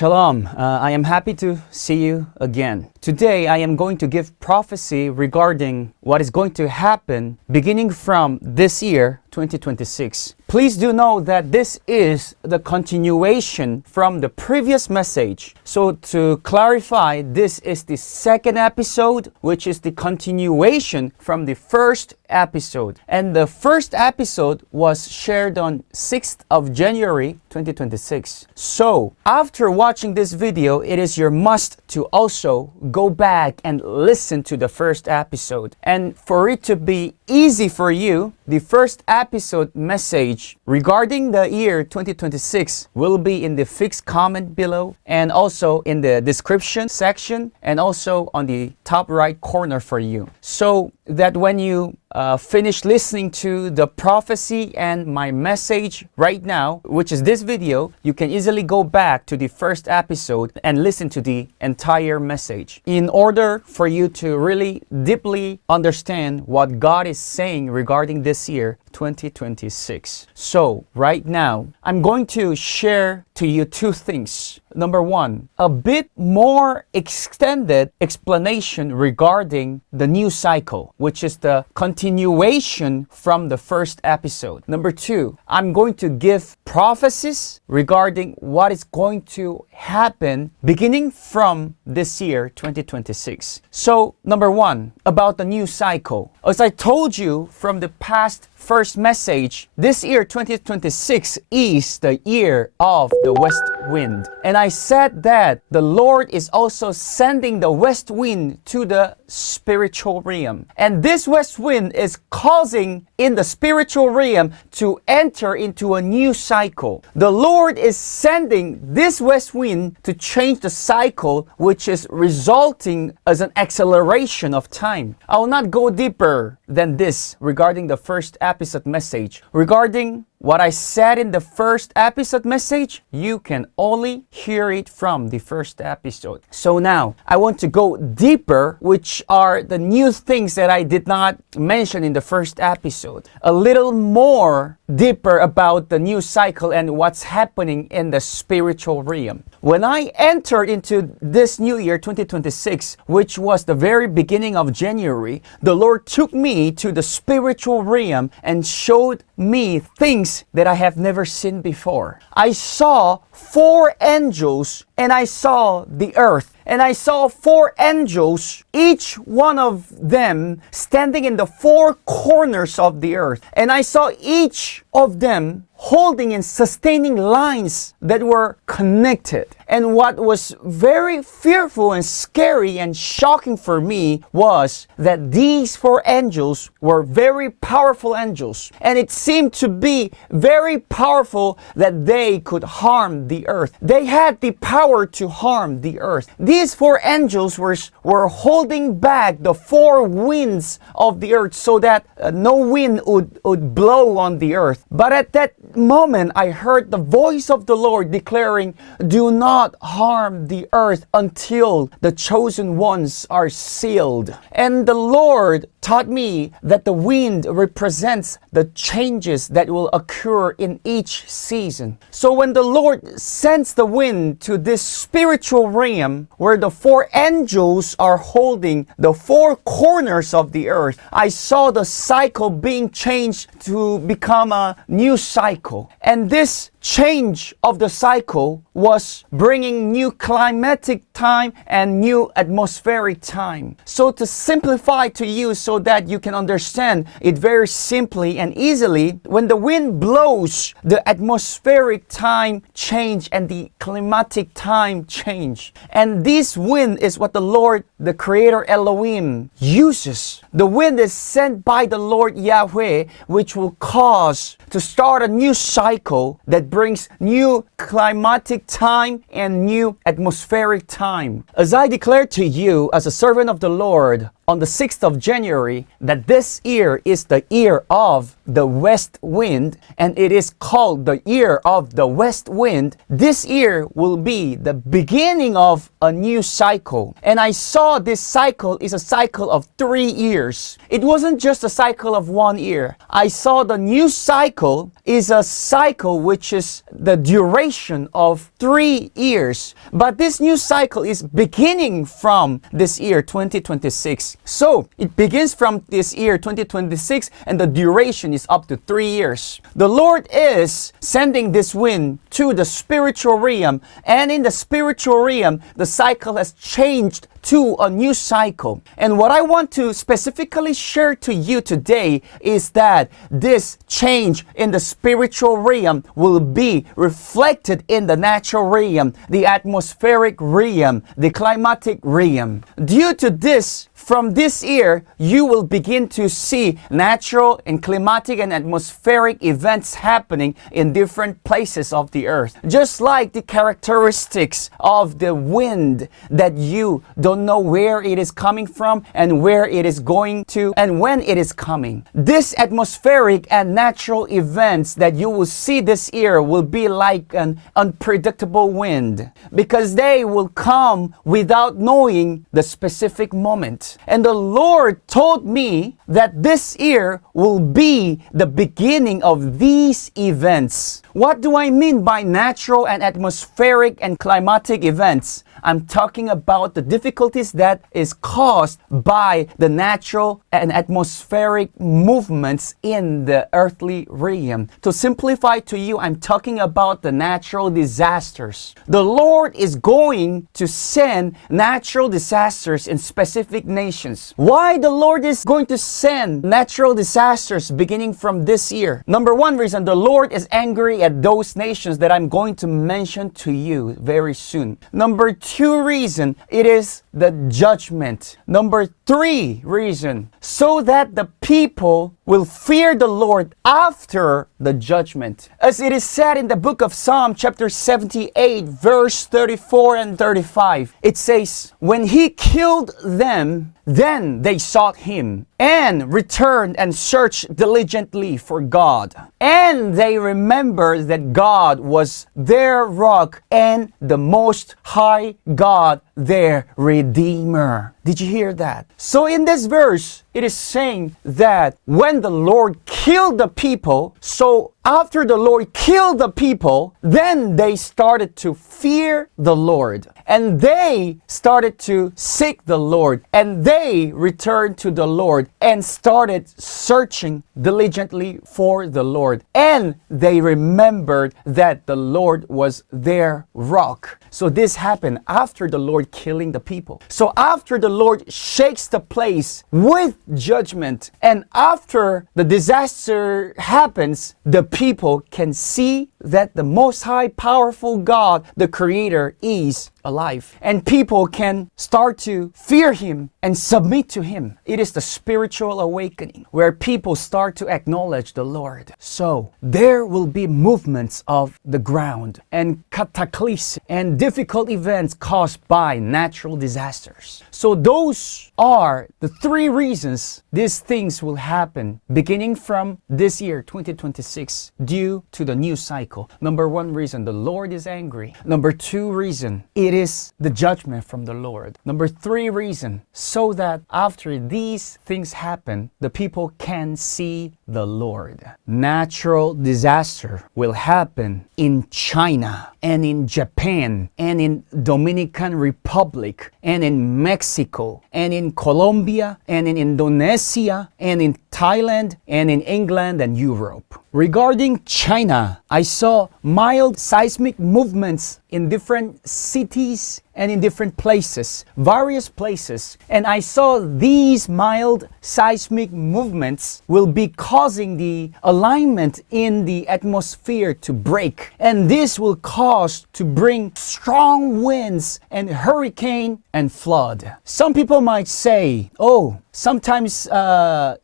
Shalom, I am happy to see you again. Today I am going to give prophecy regarding what is going to happen beginning from this year, 2026. Please do know that this is the continuation from the previous message. So to clarify, this is the second episode, which is the continuation from the first episode. And the first episode was shared on 6th of January, 2026. So after watching this video, it is your must to also go back and listen to the first episode. And for it to be easy for you, the first episode message regarding the year 2026 will be in the fixed comment below and also in the description section and also on the top right corner for you. So that when you finish listening to the prophecy and my message right now, which is this video, you can easily go back to the first episode and listen to the entire message in order for you to really deeply understand what God is saying regarding this year 2026. So right now, I'm going to share to you two things. Number one, a bit more extended explanation regarding the new cycle, which is the continuation from the first episode. Number two, I'm going to give prophecies regarding what is going to happen beginning from this year, 2026. So, number one, about the new cycle. As I told you from the past first message, this year, 2026, is the year of the west wind. And I said that the Lord is also sending the west wind to the spiritual realm. And this west wind is causing in the spiritual realm to enter into a new cycle. The Lord is sending this west wind to change the cycle, which is resulting as an acceleration of time. I will not go deeper than this regarding the first episode message. Regarding what I said in the first episode message, you can only hear it from the first episode. So now, I want to go deeper, which are the new things that I did not mention in the first episode. A little more deeper about the new cycle and what's happening in the spiritual realm. When I entered into this new year, 2026, which was the very beginning of January, the Lord took me to the spiritual realm and showed me things that I have never seen before. I saw 4 angels and I saw the earth. And I saw 4 angels, each one of them standing in the 4 corners of the earth. And I saw each of them holding and sustaining lines that were connected. And what was very fearful and scary and shocking for me was that these 4 angels were very powerful angels. And it seemed to be very powerful that they could harm the earth. They had the power to harm the earth. These 4 angels were holding back the 4 winds of the earth so that no wind would blow on the earth. But at that moment, I heard the voice of the Lord declaring, "Do not harm the earth until the chosen ones are sealed." And the Lord taught me that the wind represents the changes that will occur in each season. So when the Lord sends the wind to this spiritual realm where the 4 angels are holding the 4 corners of the earth, I saw the cycle being changed to become a new cycle. And this change of the cycle was bringing new climatic time and new atmospheric time. So to simplify to you so that you can understand it very simply and easily, when the wind blows, the atmospheric time change and the climatic time change. And this wind is what the Lord, the Creator Elohim, uses. The wind is sent by the Lord Yahweh, which will cause to start a new cycle that brings new climatic time and new atmospheric time. As I declare to you as a servant of the Lord, on the 6th of January that this year is the year of the west wind, and it is called the year of the west wind. This year will be the beginning of a new cycle. And I saw this cycle is a cycle of 3 years. It wasn't just a cycle of 1 year. I saw the new cycle is a cycle which is the duration of 3 years. But this new cycle is beginning from this year 2026. So it begins from this year 2026, and the duration is up to 3 years. The Lord is sending this wind to the spiritual realm, and in the spiritual realm, the cycle has changed to a new cycle. And what I want to specifically share to you today is that this change in the spiritual realm will be reflected in the natural realm, the atmospheric realm, the climatic realm. Due to this, from this year, you will begin to see natural and climatic and atmospheric events happening in different places of the earth. Just like the characteristics of the wind that you don't know where it is coming from and where it is going to and when it is coming. This atmospheric and natural events that you will see this year will be like an unpredictable wind, because they will come without knowing the specific moment. And the Lord told me that this year will be the beginning of these events. What do I mean by natural and atmospheric and climatic events? I'm talking about the difficulties that is caused by the natural and atmospheric movements in the earthly realm. To simplify to you, I'm talking about the natural disasters. The Lord is going to send natural disasters in specific nations. Why the Lord is going to send natural disasters beginning from this year? Number one reason, the Lord is angry at those nations that I'm going to mention to you very soon. Number two reason, it is the judgment. Number three reason, so that the people will fear the Lord after the judgment. As it is said in the book of Psalm chapter 78 verse 34 and 35, it says, when he killed them, then they sought him and returned and searched diligently for God. And they remembered that God was their rock and the Most High God, their Redeemer. Did you hear that? So in this verse, it is saying that when the Lord killed the people, so after the Lord killed the people, then they started to fear the Lord. And they started to seek the Lord. And they returned to the Lord and started searching diligently for the Lord. And they remembered that the Lord was their rock. So this happened after the Lord killing the people. So after the Lord shakes the place with judgment, and after the disaster happens, the people can see that the Most High, powerful God, the Creator, is alive. And people can start to fear Him and submit to Him. It is the spiritual awakening where people start to acknowledge the Lord. So there will be movements of the ground and cataclysm and difficult events caused by natural disasters. So those are the three reasons these things will happen beginning from this year 2026 due to the new cycle. Number one reason, the Lord is angry. Number two reason, it is the judgment from the Lord. Number three reason, so that after these things happen, the people can see the Lord. Natural disaster will happen in China and in Japan and in Dominican Republic and in Mexico and in Colombia and in Indonesia and in Thailand and in England and Europe. Regarding China, I saw mild seismic movements in different cities and in different places, various places. And I saw these mild seismic movements will be causing the alignment in the atmosphere to break. And this will cause to bring strong winds and hurricane and flood. Some people might say, oh, sometimes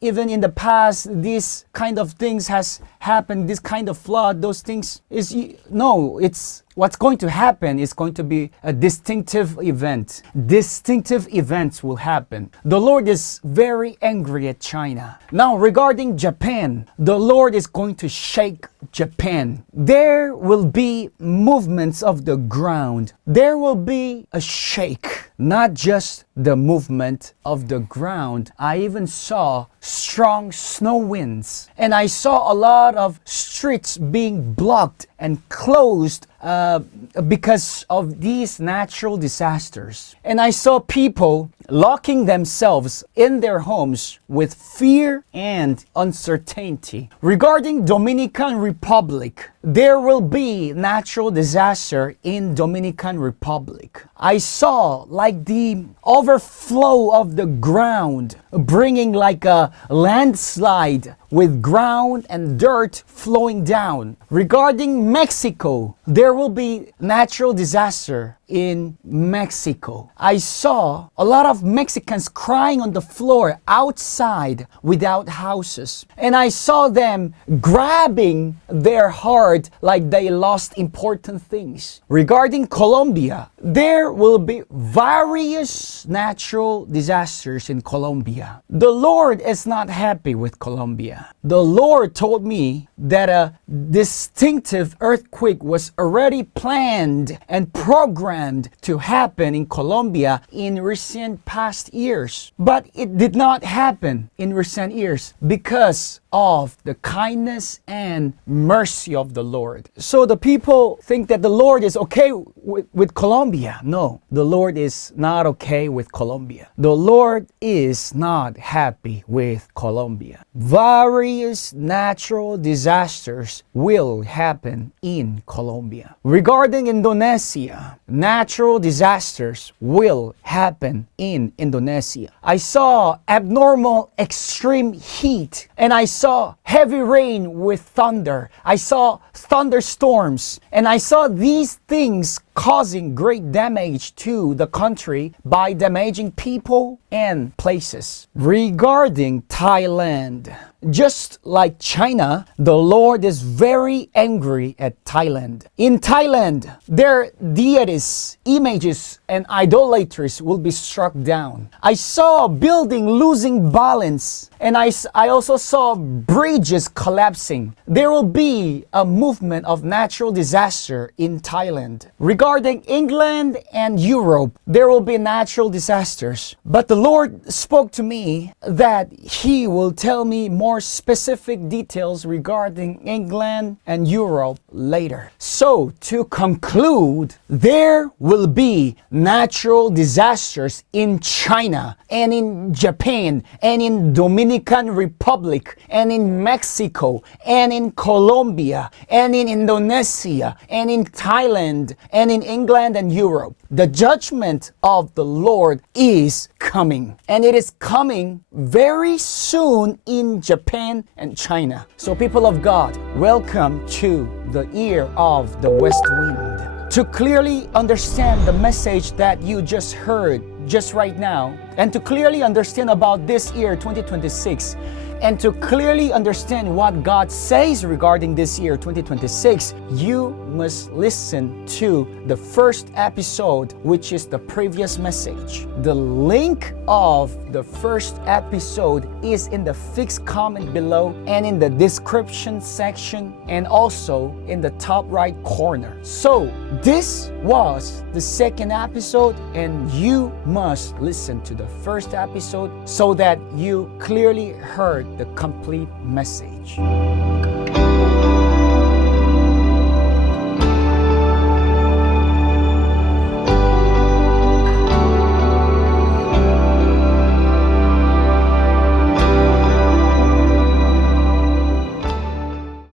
even in the past, these kind of things has happened, this kind of flood, those things is, no, it's what's going to happen is going to be a distinctive event. Distinctive events will happen. The Lord is very angry at China. Now, regarding Japan, the Lord is going to shake Japan. There will be movements of the ground. There will be a shake, not just the movement of the ground. I even saw strong snow winds, and I saw a lot of streets being blocked and closed because of these natural disasters. And I saw people locking themselves in their homes with fear and uncertainty. Regarding Dominican Republic, there will be natural disaster in Dominican Republic. I saw like the overflow of the ground, bringing like a landslide with ground and dirt flowing down. Regarding Mexico, there will be natural disaster in Mexico. I saw a lot of Mexicans crying on the floor outside without houses. And I saw them grabbing their heart like they lost important things. Regarding Colombia, there will be various natural disasters in Colombia. The Lord is not happy with Colombia. The Lord told me that a distinctive earthquake was already planned and programmed to happen in Colombia in recent past years. But it did not happen in recent years because of the kindness and mercy of the Lord. So the people think that the Lord is okay with Colombia. No, the Lord is not okay with Colombia. The Lord is not happy with Colombia. Various natural disasters will happen in Colombia. Regarding Indonesia, natural disasters will happen in Indonesia. I saw abnormal extreme heat, and I saw heavy rain with thunder. I saw thunderstorms, and I saw these things causing great damage to the country by damaging people and places. Regarding Thailand, just like China, the Lord is very angry at Thailand. In Thailand, their deities, images, and idolatries will be struck down. I saw a building losing balance, and I also saw bridges collapsing. There will be a movement of natural disaster in Thailand. Regarding England and Europe, there will be natural disasters. But the Lord spoke to me that He will tell me more specific details regarding England and Europe later. So, to conclude, there will be natural disasters in China and in Japan and in Dominican Republic and in Mexico and in Colombia and in Indonesia and in Thailand and in England and Europe. The judgment of the Lord is coming, and it is coming very soon in Japan and China. So, people of God, welcome to the Ear of the West Wind. To clearly understand the message that you just heard just right now, and to clearly understand about this year 2026, and to clearly understand what God says regarding this year 2026, you must listen to the first episode, which is the previous message. The link of the first episode is in the fixed comment below and in the description section and also in the top right corner. So this was the second episode, and you must listen to the first episode so that you clearly heard the complete message.